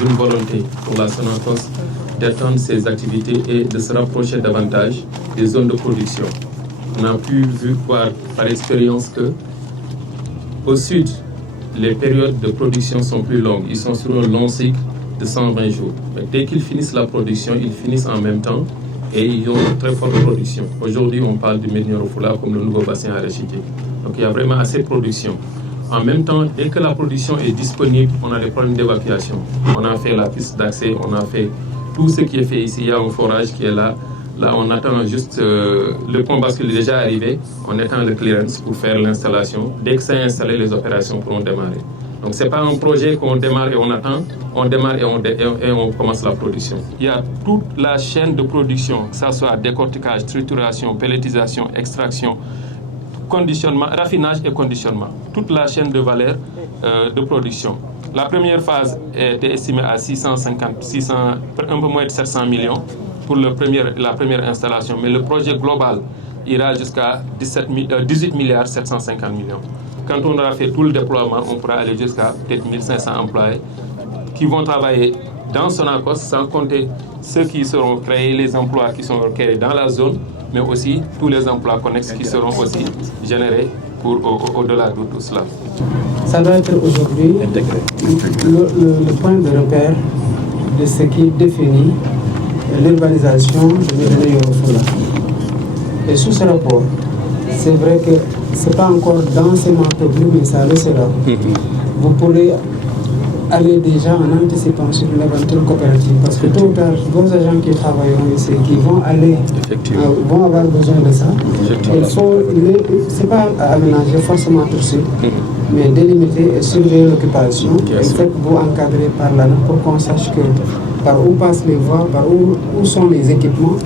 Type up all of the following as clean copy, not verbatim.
d'une volonté pour la Sonacos d'étendre ses activités et de se rapprocher davantage des zones de production. On a pu voir par expérience que au sud, les périodes de production sont plus longues. Ils sont sur un long cycle de 120 jours. Mais dès qu'ils finissent la production, ils finissent en même temps et ils ont une très forte production. Aujourd'hui, on parle du Médina Yoro Fula comme le nouveau bassin arachidier. Donc il y a vraiment assez de production. En même temps, dès que la production est disponible, on a des problèmes d'évacuation. On a fait la piste d'accès, on a fait tout ce qui est fait ici. Il y a un forage qui est là. Là, on attend juste le pont bascule est déjà arrivé. On attend le clearance pour faire l'installation. Dès que c'est installé, les opérations pourront démarrer. Donc, ce n'est pas un projet qu'on démarre et on attend. On démarre et on commence la production. Il y a toute la chaîne de production, que ce soit décortiquage, trituration, pelletisation, extraction, conditionnement, raffinage et conditionnement. Toute la chaîne de valeur de production. La première phase était estimée à un peu moins de 700 millions pour la première installation. Mais le projet global ira jusqu'à 18 milliards 750 millions. Quand on aura fait tout le déploiement, on pourra aller jusqu'à peut-être 1500 employés qui vont travailler dans Sonacos, sans compter ceux qui seront créés, les emplois qui seront créés dans la zone, mais aussi tous les emplois connexes qui seront aussi générés au-delà de tout cela. Ça doit être aujourd'hui le point de repère de ce qui définit l'urbanisation de Médina Yoro Fula. Et sous ce rapport, c'est vrai que ce n'est pas encore densément peuplé, mais ça le sera. Vous pourrez aller déjà en anticipant sur une éventuelle coopérative, parce que tôt ou tard, vos agents qui travailleront ici, qui vont aller, vont avoir besoin de ça. Il faut, c'est pas aménager forcément tout de suite, mais délimiter et surveiller l'occupation, et faites-vous encadrer par là pour qu'on sache que par où passent les voies, par où sont les équipements,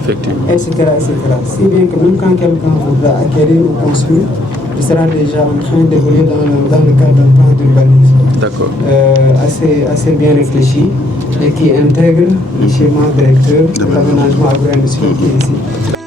etc., etc. Si bien que même quand quelqu'un voudra acquérir ou construire, il sera déjà en train d'évoluer dans le cadre d'un plan d'urbanisme assez bien réfléchi et qui intègre le schéma directeur de l'aménagement agro-industriel qui est ici.